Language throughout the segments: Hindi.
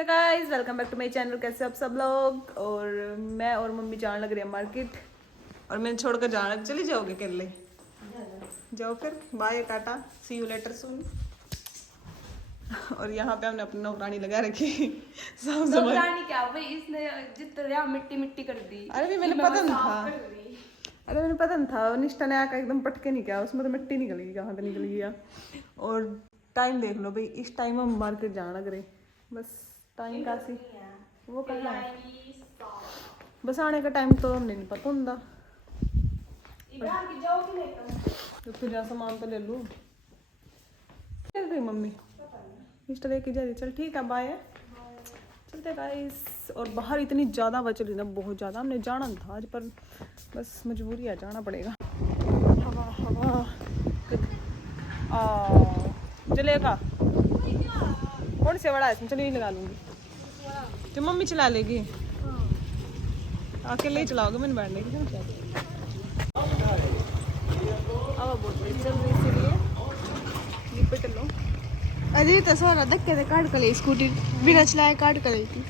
Hey guys, welcome back to my channel. कैसे आप सब लोग। और मैं और मम्मी जाने लग रही है मार्केट और मैंने छोड़कर जाना। चली जाओगे अकेले? जाओ फिर, bye, tata, see you later soon. और यहाँ पे हमने अपनी नौकरानी लगा रखी। सब नौकरानी क्या भाई, इसने जितना मिट्टी मिट्टी कर दी। अरे भी मैंने पता नहीं था। अरे मैंने पता नहीं था। निष्ठा ने आकर एकदम पटके नहीं किया, उसमें तो मिट्टी निकल गई, कहाँ से निकल गया। और टाइम देख लो भाई, इस टाइम हम मार्केट जाना लग रहे। बस टाइम का सी वो करना है। बस आने का टाइम तो हमने नहीं पता होता। तो फिर यहाँ सामान तो ले लूँ। गई मम्मी निष्ठा लेके जा रही। चल ठीक है, बाय। चलते गाइस। और बाहर इतनी ज़्यादा हवा चल रही ना, बहुत ज़्यादा। हमने जाना था आज पर बस मजबूरी है, जाना पड़ेगा। हवा हवा चलेगा। कौन से बड़ा है इसमें? चलिए लगा लूँगी। तो मम्मी चला लेगी, अकेले ही चलाओगे? मैंने बैठने की हवा बहुत तेज चल रही, इसीलिए निपट लो। अरे तो सोना धक्के से काट कर स्कूटी बिना चलाए काट कर थी।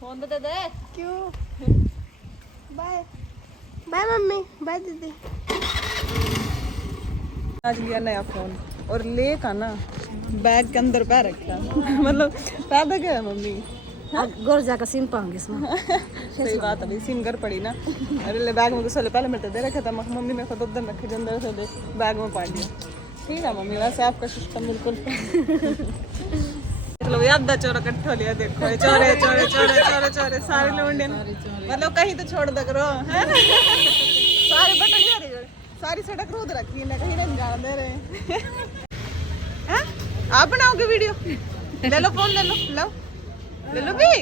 फोन तो दे दे। क्यों? बाय बाय मम्मी, बाय दीदी। आज लिया नया फोन और ले का ना बैग के अंदर पैर रखा। मतलब पैदा क्या है मम्मी? गोर जाकर सिम पाऊंगी इसमें। सही बात है, सिम घर पड़ी ना। अरे ले बैग में तो सोले पहले मेरे दे रखा था। मम्मी ने खुद उधर रखे अंदर से बैग में पाड़ दिया। ठीक है मम्मी, वैसे आपका सिस्टम बिल्कुल। लोग याद चोरा इकट्ठा लिया, देखो चोरे चोरे चोरे चोरे चोरे सारे लोग। मतलब कहीं तो छोड़ दे करो, है ना? सारे बटन सारी सड़क रोड रखी है, कहीं नहीं जाने दे रहे। हैं? आप बनाओगे वीडियो? ले लो फोन, ले लो लो ले लो भी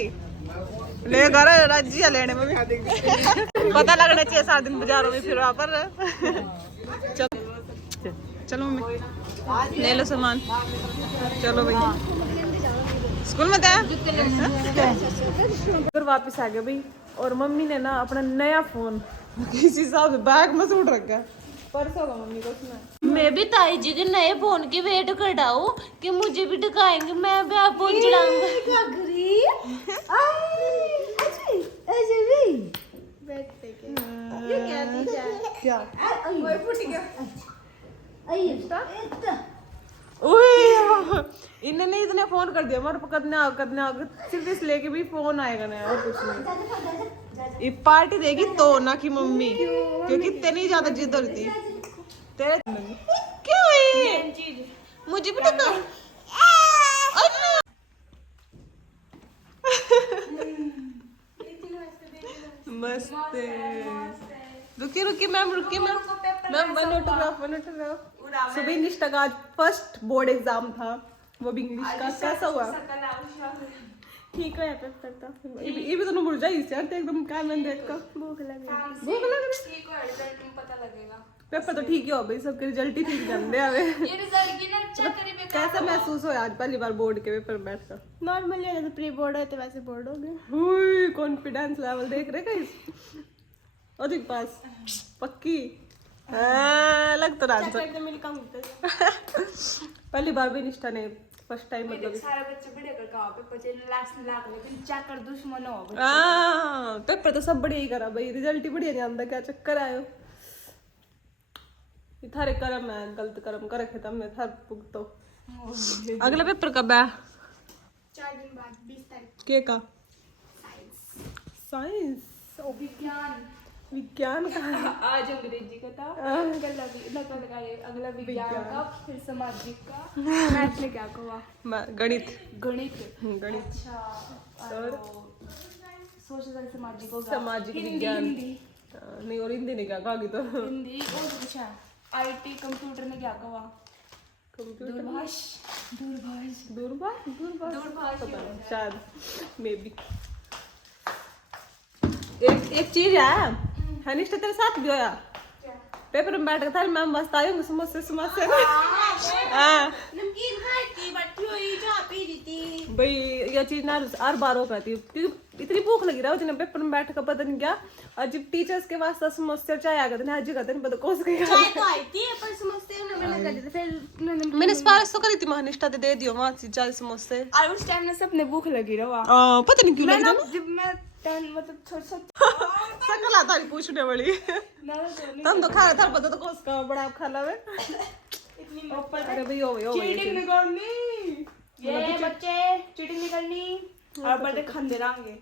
ले घर राज्य लेने में भी पता लगना चाहिए। 7 दिन बाजारों में फिर वहाँ पर। चलो चलो मम्मी ले लो सामान। चलो भैया स्कूल में फिर वापस आ गया भाई। और मम्मी ने ना अपना नया फोन किसी हिसाब से बैग में सूट रखा है। परसों का मम्मी को उसमें। मैं भी ताई जी के नए फोन की वेट कर रहा हूँ कि मुझे भी दिखाएंगे, मैं भी आप फोन चलाऊंगा। क्या इन्होंने इतने फोन कर दिया हमारे कदना सिर्फ इस लेके भी फोन आएगा ना, और कुछ नहीं। ये पार्टी देगी तो ना कि मम्मी, क्योंकि इतनी ज्यादा जिद होती तेरे। क्यों है? मुझे भी देखो। मस्त। रुकी रुकी मैम, रुकी मैम वन ऑटोग्राफ। सुबह निष्ठा का आज फर्स्ट बोर्ड एग्जाम था, वो भी इंग्लिश का। कैसा हुआ? ठीक है पेपर तो ये भी तो मुरझाई यार एकदम। क्या मैंने देख कर भूख लग रही। ठीक है, रिजल्ट में पता लगेगा। पेपर तो ठीक ही हो भाई, सबके रिजल्ट ही ठीक जाते हैं। ये रिजल्ट की ना चेक करी पे। कैसा महसूस हो आज पहली बार बोर्ड के पेपर में बैठकर? नॉर्मली है तो प्री बोर्ड है तो वैसे बोर्ड हो गया। हुई कॉन्फिडेंस लेवल देख रहे गाइस अधिक पास पक्की। लग तो रहा पहली बार भी निष्ठा ने फर्स्ट टाइम मतलब सारे बच्चे बढ़िया कर का पेपर चेक लास्ट लाख लेकिन चेक कर दुश्मन हो। पेपर तो सब बढ़िया ही करा भाई, रिजल्ट ही बढ़िया नहीं आंदा। क्या चक्कर आयो? थारे कर्म है, गलत कर्म कर रखे तुमने। थार भुगतो। अगला पेपर कब है? 4 दिन बाद 20 तारीख। के का? साइंस विज्ञान का। आज अंग्रेजी का था, अगला विज्ञान का, फिर सामाजिक का। मैथ में क्या हुआ? गणित। गणित। अच्छा और सोशल सामाजिक होगा। सामाजिक विज्ञान नहीं, और हिंदी ने क्या कहा? तो हिंदी और कुछ है। आईटी कंप्यूटर में क्या हुआ? दूरभाष शायद मे बी। एक चीज है निष्ठा, तेरे साथ भी होया पेपर में बैठ के था। मैम बस आई होंगे समोसे समोसे। नमकीन खाई थी, बैठी हुई चाय पी रही थी भाई ये चीज ना हर बार हो कहती है, क्योंकि इतनी भूख लगी रहा है पेपर में बैठ कर पता नहीं क्या। और जब टीचर्स के वास्ते समोसे चाय आ गए थे आज कहते नहीं पता कौन सा चाय तो आई थी पर समोसे मैंने कर दिए फिर मैंने सिफारिश तो करी थी महानिष्ठा दे दियो वहां से चाय समोसे। और उस टाइम में सबने भूख लगी रहा पता नहीं क्यों लगी था जब मैं 10 मतलब छोटा सकल आता नहीं पूछने वाली तुम तो खा था पता तो कौन सा बड़ा खा लावे इतनी अरे भाई हो चीटिंग नहीं करनी ये बच्चे चीटिंग नहीं करनी और बड़े खांदे रहेंगे।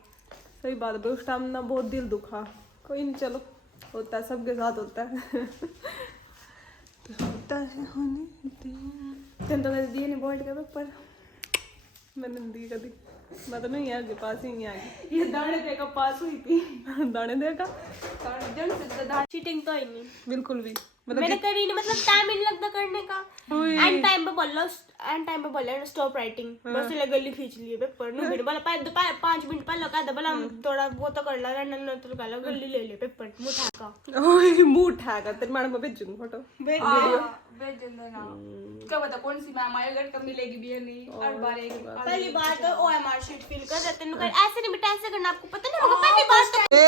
सही बात है उस टाइम ना बहुत दिल दुखा। कोई नहीं चलो होता है सबके साथ होता है तो होता है होने तुम तो दिए नहीं बोर्ड के पेपर मैंने दी कभी मैं तो नहीं आगे पास ही नहीं आगे ये दाने देकर पास हुई थी दाने देगा चीटिंग तो ही नहीं बिल्कुल भी मतलब मैंने करी नहीं मतलब टाइम ही नहीं लगता करने का एंड टाइम पे बोल लो स्टॉप राइटिंग बस ले गली खींच लिए पेपर नहीं बोला दोपहर 5 मिनट पहले कहा बोला थोड़ा वो तो कर ला रन तो कर ला गली ले ले पेपर मुठा का ओए मुंह उठा कर तेरी मैडम को भेजूंगी फोटो भेज देना ना क्या पता कौन सी मैम आएगा कब मिलेगी भी नहीं और बार पहली बार तो ओएमआर शीट फिल कर देते हैं ऐसे नहीं बेटा ऐसे करना आपको पता नहीं होगा पहली बार तो ए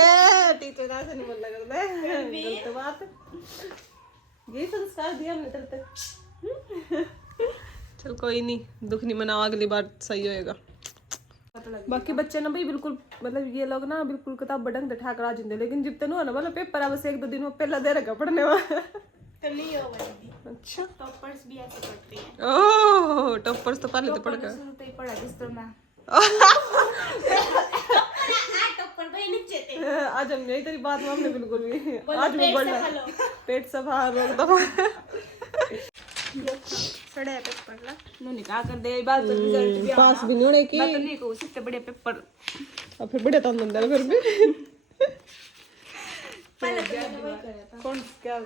टीचर ऐसे नहीं बोलना करते गलत बात यही संस्कार दिया हमने तेरे चल कोई नहीं दुख नहीं मनाओ अगली बार सही होएगा। बाकी बच्चे ना भाई बिल्कुल मतलब ये लोग ना बिल्कुल किताब ढंग से ठाकर आ जाते लेकिन जब तक ना मतलब पेपर है बस 1-2 दिन में पहला दे रखा पढ़ने में तो नहीं होगा दीदी अच्छा टॉपर्स भी ऐसे करते हैं ओह टॉपर्स तो पहले तो पढ़ कर शुरू से ही पढ़ा जिस तरह मैं टॉपर भाई नीचे थे आज हम नहीं तेरी बात में हमने बिल्कुल भी आज भी बढ़ना पेट सफा रोक दो सड़े पेपर ला उन्होंने कहा कर दे बात तो रिजल्ट भी पास भी नहीं होने की मैं तो नहीं कहूँ सबसे बड़े पेपर और फिर बड़े तंग अंदर फिर भी कौन क्या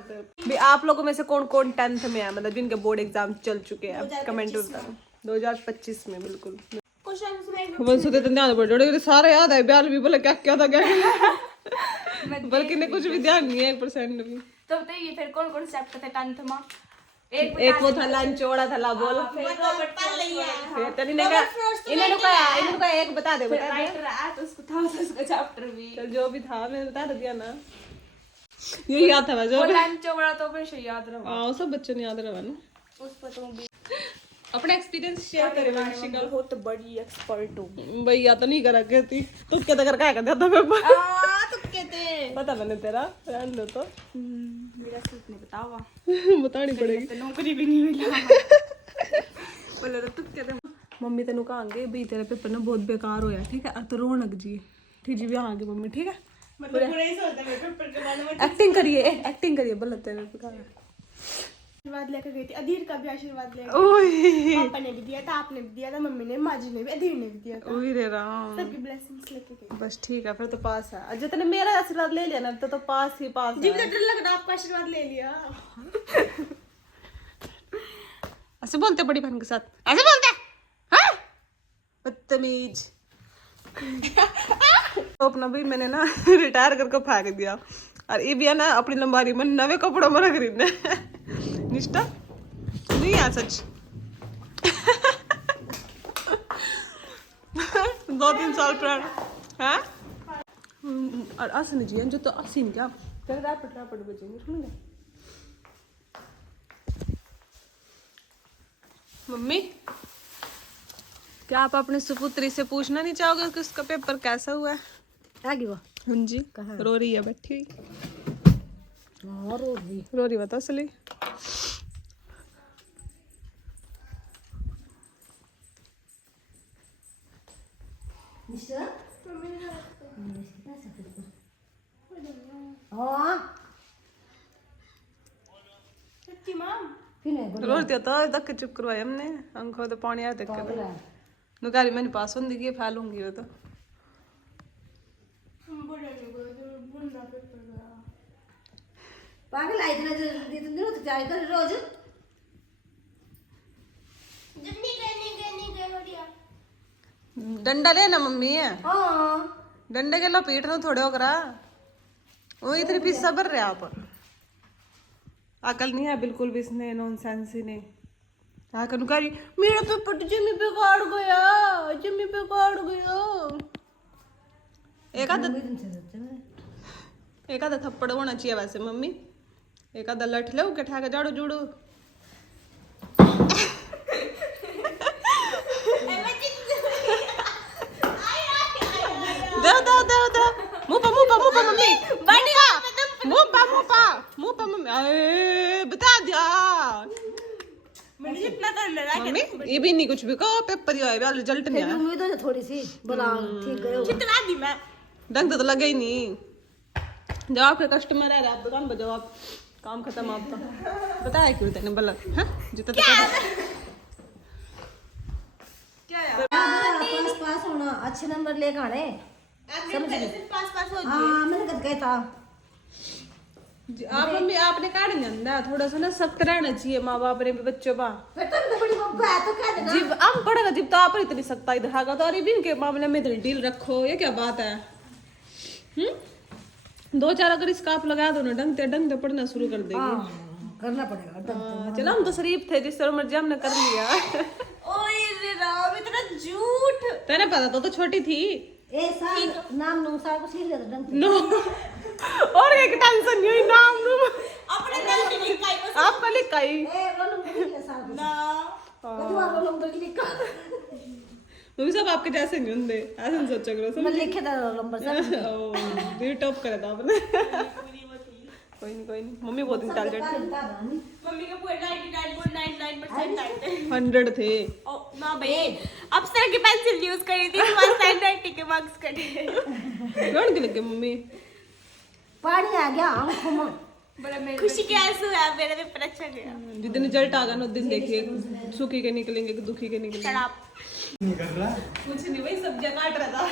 भी आप लोगों में से कौन कौन 10th में है मतलब जिनके बोर्ड एग्जाम चल चुके हैं कमेंट करो 2025 में बिल्कुल क्वेश्चंस में वंशु तो ध्यान पड़ जोड़े सारे याद है ब्याल भी बोले क्या क्या था क्या बल्कि ने कुछ भी ध्यान नहीं है 1% भी तो बताइए फिर कौन कौन चैप्टर थे 10th में एक वो था लंच चौड़ा था बोल फिर तनी ने कहा इन्होंने कहा एक बता दे राइटर आया तो उसको था उसका चैप्टर भी चल जो भी था मैंने बता दिया ना यही याद था जो वो लंच चौड़ा तो फिर से याद रहा हाँ सब बच्चों ने याद रहा ना उस पर तो भी अपना एक्सपीरियंस शेयर करे वंशिका बहुत बड़ी एक्सपर्ट हूँ भैया तो नहीं करा कहती तू क्या कर क्या कर देता पेपर तो कहते पता मैंने तेरा रहने दो तो मेरा सूट नहीं बतावा बतानी पड़ेगी तो नौकरी भी नहीं मिला बोले तो कहते मम्मी तेन कहांगे भी तेरा पेपर ना बहुत बेकार होया ठीक है तो रौनक जी ठीक जी भी आगे मम्मी ठीक है एक्टिंग करिए बोला तेरे बेकार आशीर्वाद लेकर गई थी अधीर का भी आशीर्वाद लेकर ओए पापा ने भी दिया था आपने भी दिया था मम्मी ने माजी ने भी अधीर ने भी दिया था ओए रे राम सबकी ब्लेसिंग्स लेके गई बस ठीक है फिर तो पास है अजय तूने मेरा आशीर्वाद ले लिया ना तो पास ही पास जी है डर लग रहा आपका आशीर्वाद ले लिया ऐसे बोलते बड़ी बहन के साथ ऐसे बोलते हाँ बदतमीज तो अपना भी मैंने ना रिटायर करके फेंक दिया और ये भी है ना अपनी लंबारी में नवे कपड़ों में रख रही निष्ठा नहीं है सच 2-3 साल पुराना है और आसन जी जो तो आसीन क्या तेरे रापट बजेंगे सुनेंगे मम्मी क्या आप अपने सुपुत्री से पूछना नहीं चाहोगे कि उसका पेपर कैसा हुआ है आगे वो हाँ जी रो रही है बैठी हुई रो रही बता असली सच्ची माम रो दिया तो धक्के चुप करवाए हमने अंकों तो पानी आ देख के नुकारी मैंने पास होंगी कि फैलूंगी वो तो पागल आई इतना जल्दी तो नहीं तो चाय कर रोज जितनी गनी गई बढ़िया डंडा लेना मम्मी है हां डंडे के लपेट नो थोड़े हो करा वो इतनी भी सबर रहे आप अकल नहीं है बिल्कुल भी इसने नॉनसेंस ही नहीं क्या करूं करी मेरा पेपर जमी पे काट गया एक आधा थप्पड़ होना चाहिए वैसे मम्मी, एक आधा लठ लो के ठा के झाड़ू जुड़ू। दो दो दो दो मुंह पा मम्मी, मुंह पा मम्मी। अरे बता दिया मैंने जितना करना है मम्मी, ये भी नहीं कुछ भी कहो, पेपर ही आए रिजल्ट नहीं आया। उम्मीद है थोड़ी सी बोला ठीक गए जितना दी मैं ढंग तो लगे ही नहीं। जब आपके कस्टमर है आप दुकान पर जाओ, आप काम खत्म आपका। बताया क्यों तेने बोला हाँ जितना तो पास होना, अच्छे नंबर लेकर आने। पास हो हाँ मैंने कब कहा था आप मम्मी आपने काट नहीं थोड़ा सा ना सख्त रहना चाहिए माँ बाप ने भी बच्चों पा। फिर तो बड़ी बब्बा है तो कह देना। जीव हम पढ़ेगा जीव तो आप इतनी सख्ताई दिखागा तो अरे भी इनके मामले में इतनी डील रखो, ये क्या बात है। दो चार अगर इसका आप लगा दो ना ढंग से पढ़ना शुरू कर देगी। करना पड़ेगा। चलो हम तो शरीफ थे जिस तरह मर्जी हमने कर लिया। ओए रे राम इतना झूठ। तेने पता तो छोटी थी ए साल नाम नुसार को सील दे दो ढंग नो और एक टेंशन नहीं नाम रूम अपने दिल में लिखा है बस। आपका लिखा ही ए रोल नंबर लिख ले साल को ना कदवा रोल नंबर की लिखा वो सब आपके जैसे नहीं होंगे, ऐसे नहीं सोचा करो मैं लिखे था रोल नंबर सब। सब ये टॉप करे था आपने। कोई नहीं मम्मी बहुत इंटेलिजेंट थी। मम्मी के पूरे 99.99% आए थे। 100 थे। ओ ना भाई अप्सरा की पेंसिल यूज करी थी, बस 90 के मार्क्स कटे। कौन के लगे मम्मी? पानी आ गया आंखों में। बड़ा मेरे खुशी के आंसू है, मेरा पेपर अच्छा गया। जिस दिन रिजल्ट आ गया ना उस दिन देखिए सुखी के निकलेंगे कि दुखी के निकलेंगे। शराब कुछ नहीं भाई सब्जियां काट रहा था।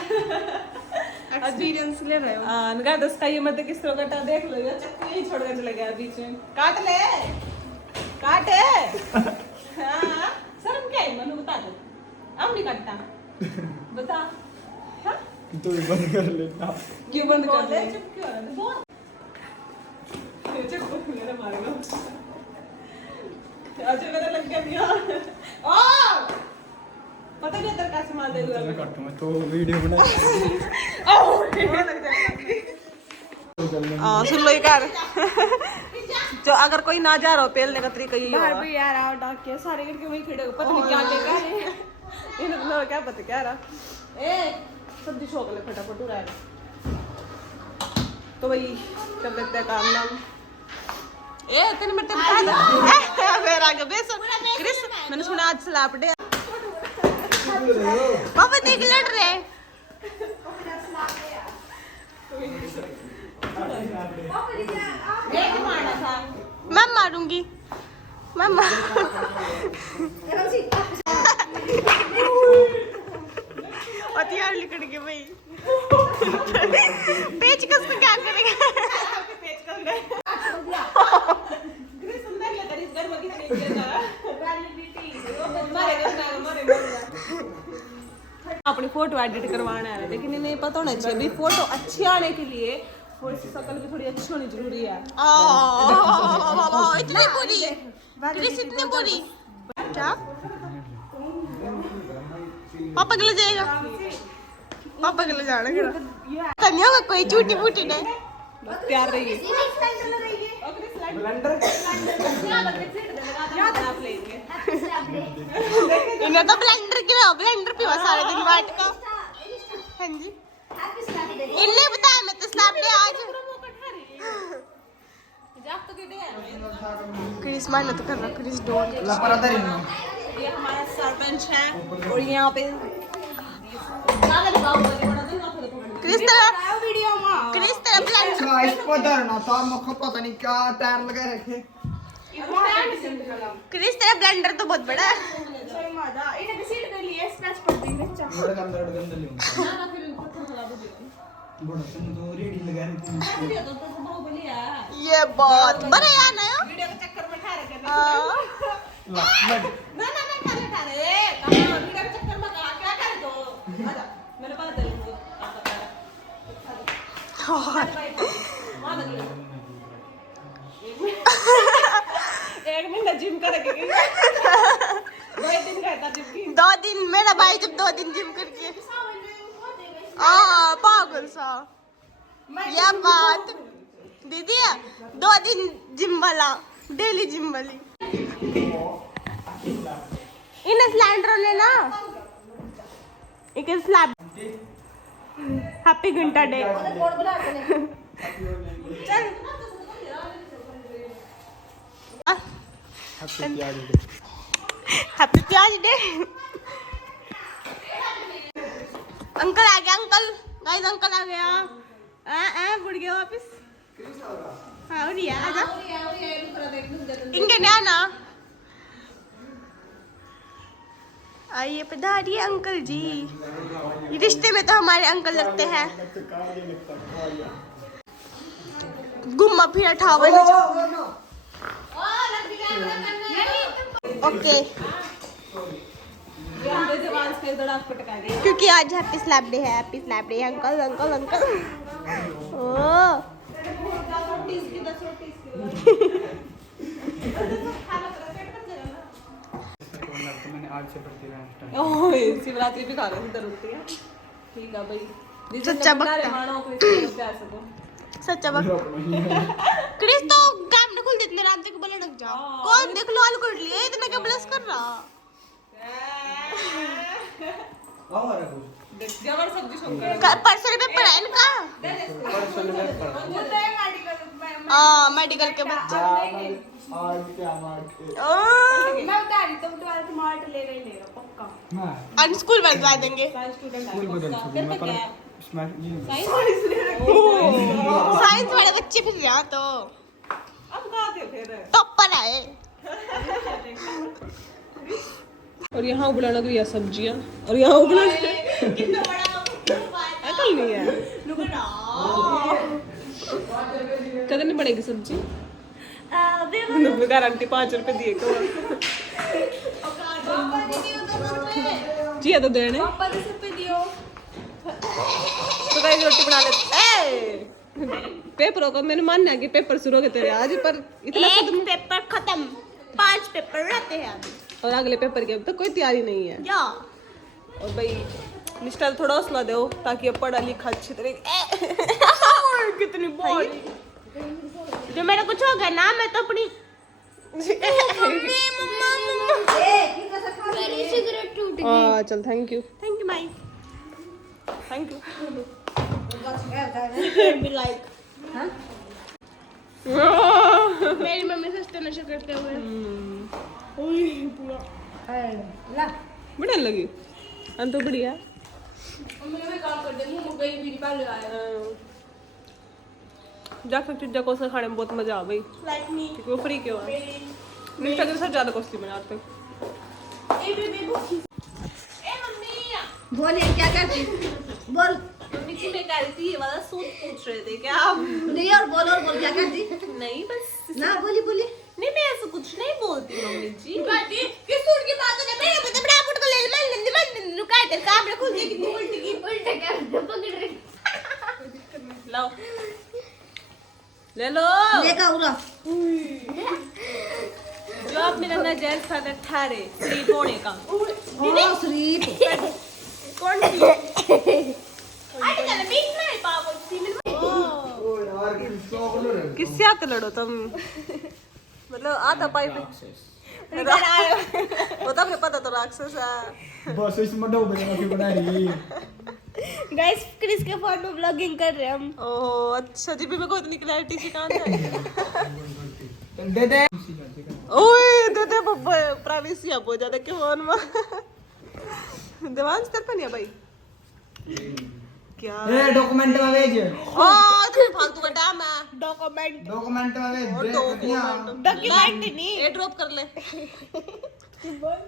एक्सपीरियंस ले रहे हो। अनका दस का ये मत किस तरह कटा देख लो, ये चक्कू ही छोड़ के चले गया बीच में। काट ले काट हाँ शर्म क्या है मनु बता दो, अब नहीं काटता बता। हाँ तो बंद कर लेना। क्यों बंद कर दे? चुप क्यों रहा है? बोल चुप मेरा मारेगा। अच्छा मेरा लग गया यार। ओ पता नहीं तेरे कैसे मार दे रहा है। काटूंगा तो वीडियो बना। सुन लो ये कर जो अगर कोई ना जा रहा हो पेलने का तरीका यही होगा। भी यार आओ डाके सारे करके वही खड़े हो, पता नहीं क्या लेगा है। इन्हें तो क्या पता क्या रहा। ए सब्जी छोक ले फटाफट उड़ा तो वही कर लेते हैं काम नाम। ए तेने मेरे को बता दे फिर आगे बेसन क्रिस मैंने सुना आज स्लैप डे। पापा देख लड़ रहे मैं मारूंगी मैं हथियार लिखड़ के भाई पेचकस में क्या करेगा। अपनी फोटो एडिट करवाना है लेकिन इन्हें पता होना चाहिए भी फोटो अच्छी आने के लिए थोड़ी सी शक्ल भी थोड़ी अच्छी होनी जरूरी है। इतनी बुरी क्रिस इतनी बुरी क्या पापा के लिए जाएगा, पापा के लिए जाना नहीं होगा कोई झूठी बूटी नहीं। प्यार रही इन्हें तो ब्लेंडर गिरा ब्लेंडर पीवा सारे दिन बाट का। हाँ जी इन्हें बताया मैं तो स्नैप डे आज क्रिस मारना तो करना क्रिस डोंट। ये हमारा सरपंच है और यहाँ पे क्रिस तरह ब्लेंडर इसको धरना था मुझको पता नहीं क्या टायर लगा रखे। क्रिस तेरा ब्लेंडर तो बहुत बड़ा है। इन्हें सीट कर लिए स्क्रैच पड़ गई बच्चा। गंदा लूंगा ना फिर पत्थर खराब हो जाएगा। बड़ा तुम तो रेडी लगा रही थी। ये बहुत बड़े यार ना वीडियो के चक्कर में खा रहे ना खा रहे कहां वीडियो के चक्कर में क्या करे तो आजा मेरे पास दे एक महीना जिम करेगी 2 दिन करता जिम की 2 दिन मेरा भाई जब 2 दिन जिम करके पागल सा या बात दीदी 2 दिन जिम वाला डेली जिम वाली इन सिलेंडर ने ना एक स्लैब हैप्पी घंटा डे हैप्पी प्याज डे अंकल आ गया अंकल गाइस अंकल आ गया बुढ़ गया वापस हाँ उड़ी है आजा इनके न्या ना आइए पधारिए अंकल जी रिश्ते में तो हमारे अंकल लगते हैं घुमा फिरा ठावर ओके क्योंकि आज हैप्पी स्लैब डे है happy slap day uncle uncle uncle ओ शिवरात्रि भी खा रहे रोटी है ठीक है भाई सच्चा बकता सच्चा बकता क्रिस तो काम न खुल देते रात तक बोले लग जाओ कौन देख लो आलू कर लिए इतना क्या ब्लस कर रहा जबर सब्जी शंकर परसों पेपर है इनका मेडिकल के बच्चे मैं बता रही तुम 12th मार्ट ले गई पक्का और स्कूल बदलवा देंगे साइंस वाले बच्चे फिर रहा तो अब गाते फिर टॉपर आए और यहाँ उबला लग रही है सब्जियां और यहाँ उबला अकल नहीं है कदर नहीं पड़ेगी सब्जी गारंटी 5 रुपए दिए जी तो देने तो गाइस रोटी बना लेते पेपरों को मैंने मानना है कि पेपर शुरू हो गए तेरे आज पर इतना एक पेपर खत्म 5 पेपर रहते हैं अभी और अगले पेपर की अभी तक कोई तैयारी नहीं है या और भाई निष्ठा थोड़ा हौसला दो ताकि अब पढ़ा लिखा अच्छी तरीके कितनी बॉडी जो मेरा कुछ हो गया ना मैं तो अपनी मेरी सिगरेट टूट हाँ चल thank you my thank you be like मेरी मम्मी सस्ते नशे करते हुए बढ़िया लगी हम तो बढ़िया जाकर चीजा को से खाने में बहुत मजा आ भाई लाइक मी क्योंकि वो फ्री क्यों है निष्ठा के साथ ज्यादा कॉस्ट्यूम है आज तक बोलिए क्या करती बोल नीचे में कह रही थी ये वाला सूट पूछ रहे थे क्या आप नहीं और बोल क्या करती नहीं बस ना बोली नहीं मैं ऐसा कुछ नहीं बोलती मम्मी जी किस सूट की बात है मेरे पे तो बड़ा फुट को ले मन रुका है काम रे खुल दे कितनी उल्टी की उल्टा क्या पकड़ रही लाओ ले लो लेका उरा जो आप मेरा नाजायज फायदा ठहरे स्लीप होने का ओ श्रीप कौन सी अरे चल बीच में पागल सी में किससे आते लड़ो तुम मतलब आता पाई पे वो तो अपने पता तो राक्षस है बस इसमें डो बजे की बना रही गाइस क्रिस के फोन में व्लॉगिंग कर रहे हैं हम ओह अच्छा जी भी मेरे को इतनी क्लैरिटी सिखाते हैं दे दे ओए दे प्राइवेसी आप हो जाता क्यों फोन में देवांश तेरे पे नहीं है भाई क्या ए डॉक्यूमेंट में भेज हां तू फालतू का डाम है डॉक्यूमेंट में भेज और डॉक्यूमेंट नहीं ए ड्रॉप कर ले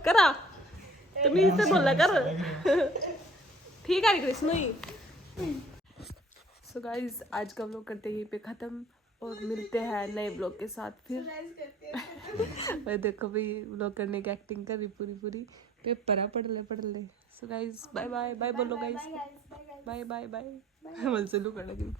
करा तुम इससे बोला कर ठीक है कृष्ण ही सो गाइस आज का व्लॉग करते ही पे खत्म और मिलते हैं नए ब्लॉग के साथ फिर मैं देखो भाई व्लॉग करने की एक्टिंग कर रही पूरी पेपर है पढ़ ले सो गाइस बाय बाय बोलो गाइस बाय बाय बोल चलू कर लगी